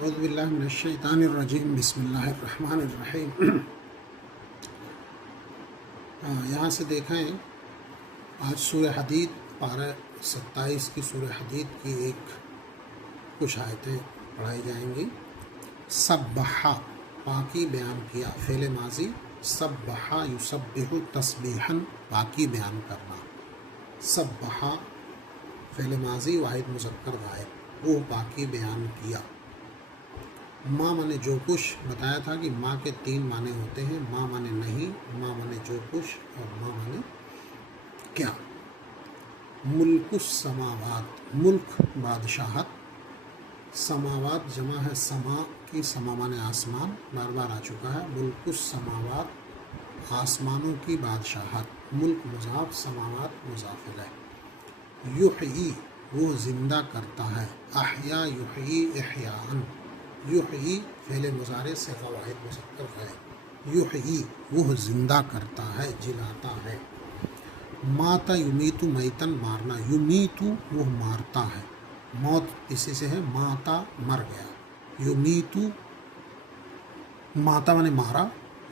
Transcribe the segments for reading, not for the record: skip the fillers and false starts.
اعوذ باللہ من الشیطان الرجیم، بسم اللہ الرحمن الرحیم۔ یہاں سے دیکھیں، آج سورہ حدید پارہ 27 کی سورہ حدید کی کچھ آیتیں پڑھائی جائیں گی۔ سبحا، پاکی بیان کیا، فعل ماضی سبحا یسبح تسبیحا، پاکی بیان کرنا۔ سبحا فعل ماضی واحد مذکر غائب، وہ پاکی بیان کیا۔ ماں مانے جو کچھ، بتایا تھا کہ ماں کے 3 معنی ہوتے ہیں، ماں مانے نہیں، ماں مانے جو کچھ، اور ماں مانے کیا۔ ملک السماوات، ملک بادشاہت، سماوات جمع ہے سما کی، سما مانے آسمان، بار بار آ چکا ہے۔ ملک السماوات، آسمانوں کی بادشاہت، ملک مضاف، سماوات مضاف الیہ۔ یحیی، وہ زندہ کرتا ہے، احیا یحیی احیاء، یحیی فعل مضارع سے واحد مذکر ہے، یحیی وہ زندہ کرتا ہے، جلاتا ہے۔ ماتا یمیتو، میتن مارنا، یمیتو وہ مارتا ہے، موت اسی سے ہے، ماتا مر گیا، یمیتو ماتا مانے مارا،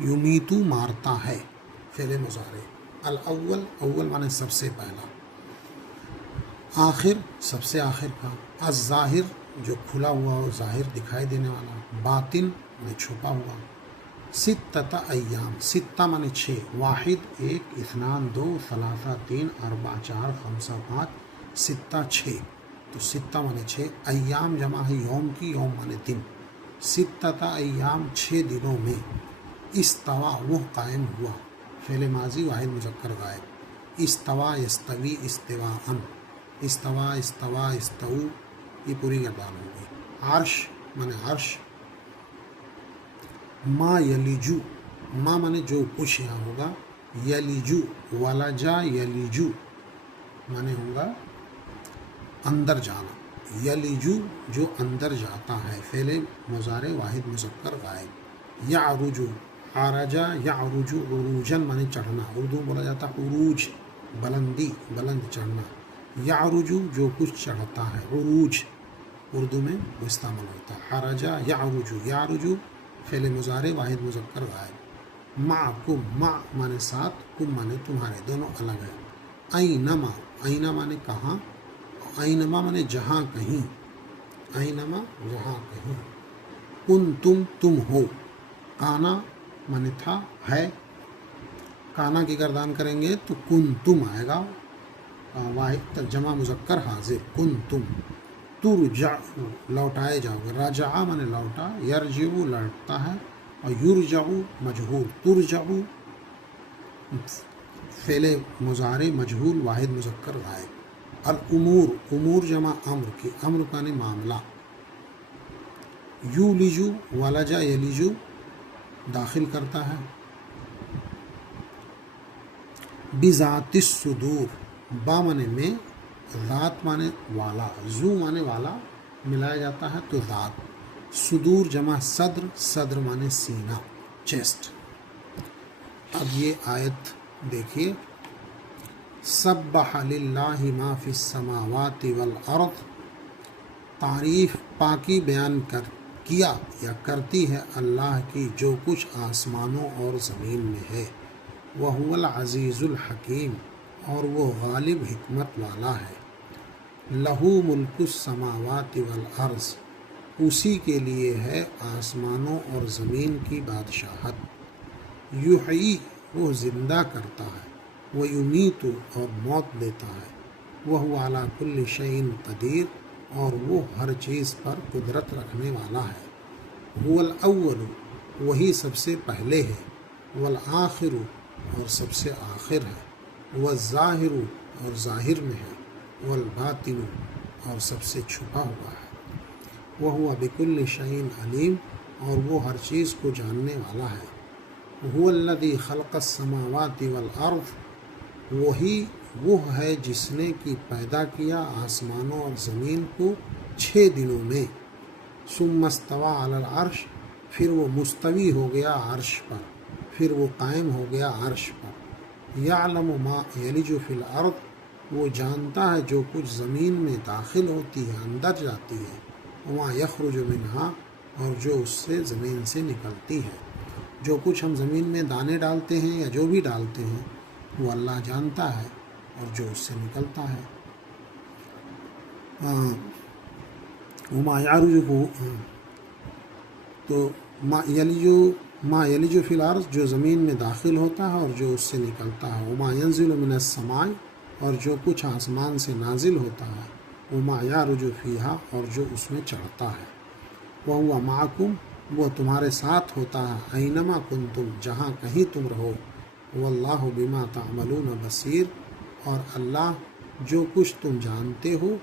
یمیتو مارتا ہے، فعل مضارع۔ الاول، اول مانے سب سے پہلا، آخر سب سے آخر کا، الظاہر جو کھلا ہوا ہو، ظاہر دکھائی دینے والا، باطن میں چھپا ہوا۔ ستۃ ایام، ستہ مانے 6، واحد 1، اثنان 2، ثلاثہ 3، اربع 4، خمسہ 5، ستہ 6، تو ستہ مانے 6، ایام جمع ہے یوم کی، یوم مانے دن۔ ستۃ ایام 6 دنوں میں، استوا وہ قائم ہوا، فعل ماضی واحد مذکر غائب۔ استوا یستوی استواء، استوا استوا استو، یہ پوری گردان ہوگی۔ عرش مانے عرش۔ ما یلیجو، ما مانے جو کچھ یہاں ہوگا، یلیجو ولجا یلیجو مانے ہوگا اندر جانا، یلیجو جو اندر جاتا ہے، فعل مضارع واحد مذکر غائب۔ یعرجو، عرجا یعرجو عروجن مانے چڑھنا، اردو بولا جاتا عروج، بلندی، بلند چڑھنا۔ یعرجو جو کچھ چڑھتا ہے، عروج اردو میں وہ استعمال ہوتا ہے۔ عرجا یعرجو، یعرجو فعل مضارع واحد مذکر غائب۔ معکم، مع مانے ساتھ، کم مانے تمہارے، دونوں الگ ہیں۔ اینما، اینا مانے کہاں، اینما مانے جہاں کہیں، اینما جہاں کہیں۔ کنتم تم ہو، کانا مانے تھا، ہے، کانا کی گردان کریں گے تو کنتم آئے گا، واحد جمع مذکر حاضر، کنتم۔ ترجع لوٹائے جاؤ گے، رجع مانے لوٹا، یرجع لوٹتا ہے، اور یرجع مجہول، ترجع فعل مضارع مجہول واحد مذکر غائب۔ الامور، امور جمع امر کی، امر کا نے معاملہ۔ یولجو ولجا یلجو داخل کرتا ہے۔ بذات الصدور، با مانے میں، ذات مانے والا، زو مانے والا ملایا جاتا ہے تو ذات۔ صدور جمع صدر، صدر مانے سینہ، چیسٹ۔ اب یہ آیت دیکھیے، سبح للہ ما فی السماوات والارض، تعریف پاکی بیان کیا یا کرتی ہے اللہ کی جو کچھ آسمانوں اور زمین میں ہے۔ وہو العزیز الحکیم، اور وہ غالب حکمت والا ہے۔ لہو ملک السماوات والارض، اسی کے لیے ہے آسمانوں اور زمین کی بادشاہت۔ یحیی وہ زندہ کرتا ہے، ویمیت اور موت دیتا ہے، وہو علی کل شیء قدیر، اور وہ ہر چیز پر قدرت رکھنے والا ہے۔ هو الاول، وہی سب سے پہلے ہے، والآخر اور سب سے آخر ہے، والظاہر اور ظاہر میں ہے، والباطن اور سب سے چھپا ہوا ہے۔ وہو بکل شیء علیم، اور وہ ہر چیز کو جاننے والا ہے۔ هو الذی خلق السماوات والارض، وہی وہ ہے جس نے کہ پیدا کیا آسمانوں اور زمین کو 6 دنوں میں۔ ثم استوى علی العرش، پھر وہ مستوی ہو گیا عرش پر، پھر وہ قائم ہو گیا عرش پر۔ یعلم ما یلج فی الارض، وہ جانتا ہے جو کچھ زمین میں داخل ہوتی ہے، اندر جاتی ہے۔ وما یخرج منہا، اور جو اس سے زمین سے نکلتی ہے. جو کچھ ہم زمین میں دانے ڈالتے ہیں یا جو بھی ڈالتے ہیں وہ اللہ جانتا ہے، اور جو اس سے نکلتا ہے. وما یعرج، تو ما یلج فی الارض، جو زمین میں داخل ہوتا ہے اور جو اس سے نکلتا ہے. وما ینزل من السماء، اور جو کچھ آسمان سے نازل ہوتا ہے. وما یعرج فیہا، اور جو اس میں چڑھتا ہے. وہو معکم، وہ تمہارے ساتھ ہوتا ہے. اینما کنتم، جہاں کہیں تم رہو. واللہ بما تعملون بصیر، اور اللہ جو کچھ تم جانتے ہو،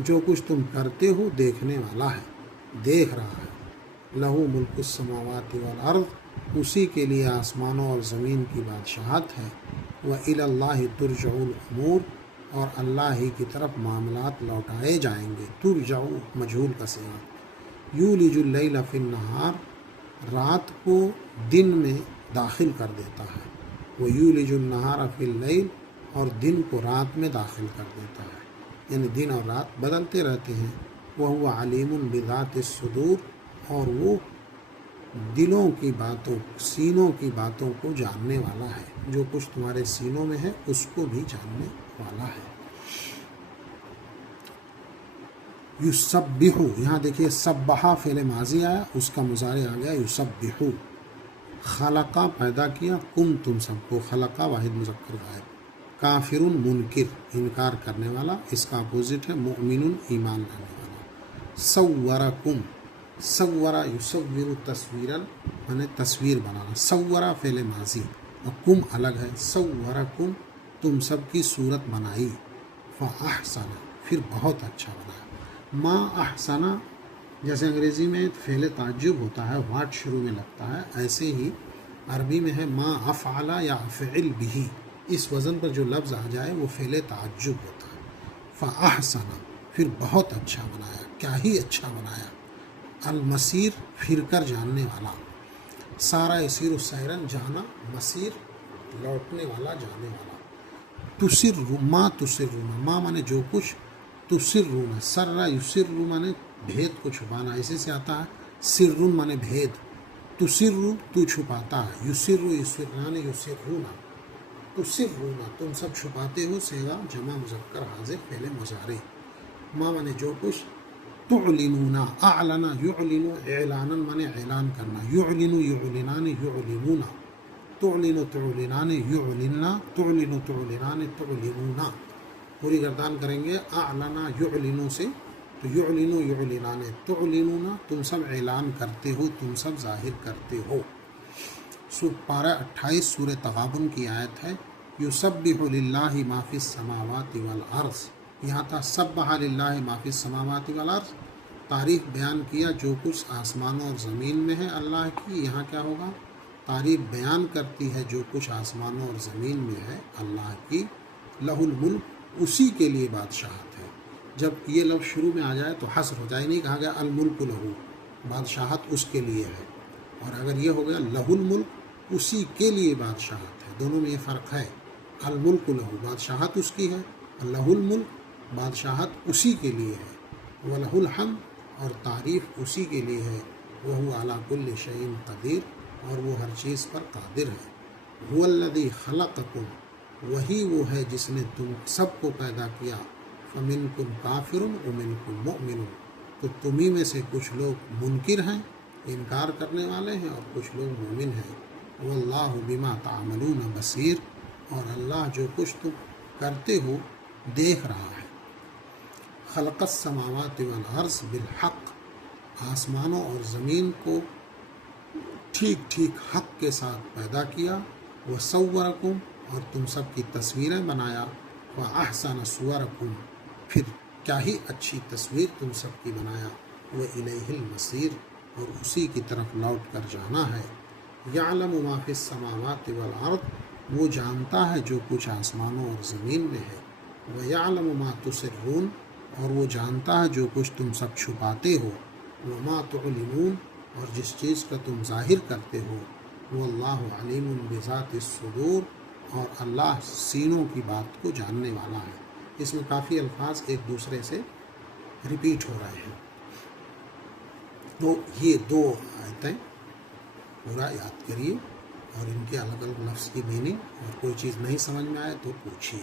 جو کچھ تم کرتے ہو دیکھنے والا ہے، دیکھ رہا ہے. لہو ملک السماوات والارض، اسی کے لیے آسمانوں اور زمین کی بادشاہت ہے. وإلی اللہ ترجع الامور، اور اللہ ہی کی طرف معاملات لوٹائے جائیں گے. ترجع مجہول کا صیغہ. یولج اللیل فی النہار، رات کو دن میں داخل کر دیتا ہے. ویولج النہار فی اللیل، اور دن کو رات میں داخل کر دیتا ہے. یعنی دن اور رات بدلتے رہتے ہیں. وہو علیم بذات الصدور، اور وہ دلوں کی باتوں، سینوں کی باتوں کو جاننے والا ہے. جو کچھ تمہارے سینوں میں ہے اس کو بھی جاننے والا ہے. یسبح، یہاں دیکھیے سبحا فعل ماضی آیا، اس کا مضارع آ گیا یسبح. خلقہ پیدا کیا، کم تم سب کو. خلقہ واحد مذکر غائب. کافر منکر، انکار کرنے والا. اس کا اپوزٹ ہے مؤمن، ایمان لانے والا. صورکم، صورا یصور تصویرا، یعنی تصویر بنانا. صورا فعل ماضی اور کم الگ ہے. صورکم، تم سب کی صورت بنائی. فاحسن، پھر بہت اچھا بنایا. ما احسنا، جیسے انگریزی میں فعل تعجب ہوتا ہے واٹ شروع میں لگتا ہے، ایسے ہی عربی میں ہے ما افعل یا افعل به، اس وزن پر جو لفظ آ جائے وہ فعل تعجب ہوتا ہے. فاحسن، پھر بہت اچھا بنایا، کیا ہی اچھا بنایا. المسیر، پھر کر جاننے والا. سارا یسیر سیرن، جانا. مسیر، لوٹنے والا، جانے والا. تسر، ما تسرون، ما مانے جو کچھ، تسرون، سر یسر مانے بھید کو چھپانا، اسی سے آتا ہے سرن مانے بھید. تسر، تو چھپاتا ہے. یسر یسران یسرون، تسرون، تم سب چھپاتے ہو. صیغہ جمع مذکر حاضر فعل مضارع. ما مانے جو کچھ. تعلنون، اعلن یعلن، اعلانا مانے اعلان کرنا. یعلن یعلنان یعلمون. تعلن تعلنان یعلننا، تعلن تعلنان تعلنون. پوری گردان کریں گے اعلنا یعلنو سے، تو یعلنو یعلنان. تعلنون، تم سب اعلان کرتے ہو، تم سب ظاہر کرتے ہو. پارہ 28 سورہ تغابن کی آیت ہے. یسبح للہ ما فی السماوات والارض. یہاں تھا سبح للہ ما فی السماوات والارض، تعریف بیان کیا جو کچھ آسمانوں اور زمین میں ہے اللہ کی. یہاں کیا ہوگا؟ تعریف بیان کرتی ہے جو کچھ آسمانوں اور زمین میں ہے اللہ کی. لہ الملک، اسی کے لیے بادشاہت ہے. جب یہ لفظ شروع میں آ جائے تو حصر ہو جائے، نہیں کہا گیا الملک لہو، بادشاہت اس کے لیے ہے. اور اگر یہ ہو گیا لہ الملک، اسی کے لیے بادشاہت ہے، دونوں میں یہ فرق ہے. الملک لہو، بادشاہت اس کی ہے، اور لہ الملک، بادشاہت اسی کے لیے ہے. وَلَهُ الْحَمْدُ، اور تعریف اسی کے لیے ہے. وَهُوَ عَلَىٰ كُلِّ شَيْءٍ قَدِيرٌ، اور وہ ہر چیز پر قادر ہے. هُوَ الَّذِي خَلَقَكُمْ، وہی وہ ہے جس نے تم سب کو پیدا کیا. فَمِنْكُمْ كَافِرٌ وَمِنْكُمْ مُؤْمِنٌ، تو تمہیں میں سے کچھ لوگ منکر ہیں، انکار کرنے والے ہیں، اور کچھ لوگ مومن ہیں. وَاللَّهُ بِمَا تَعْمَلُونَ بَصِيرٌ، اور اللہ جو کچھ تم کرتے ہو دیکھ رہا ہے. خلق السماوات والارض بالحق، آسمانوں اور زمین کو ٹھیک ٹھیک حق کے ساتھ پیدا کیا. وصورکم، اور تم سب کی تصویریں بنایا. واحسن صورکم، پھر کیا ہی اچھی تصویر تم سب کی بنایا. والیہ المصیر، اور اسی کی طرف لوٹ کر جانا ہے. یعلم ما فی السماوات والارض، وہ جانتا ہے جو کچھ آسمانوں اور زمین میں ہے. ویعلم ما تسرون، اور وہ جانتا ہے جو کچھ تم سب چھپاتے ہو. وما تعلنون، اور جس چیز کا تم ظاہر کرتے ہو. واللہ علیم بذات الصدور، اور اللہ سینوں کی بات کو جاننے والا ہے. اس میں کافی الفاظ ایک دوسرے سے ریپیٹ ہو رہے ہیں. تو یہ دو آیتیں پورا یاد کریے اور ان کے الگ الگ لفظ کی میننگ، اور کوئی چیز نہیں سمجھ میں آئے تو پوچھیے.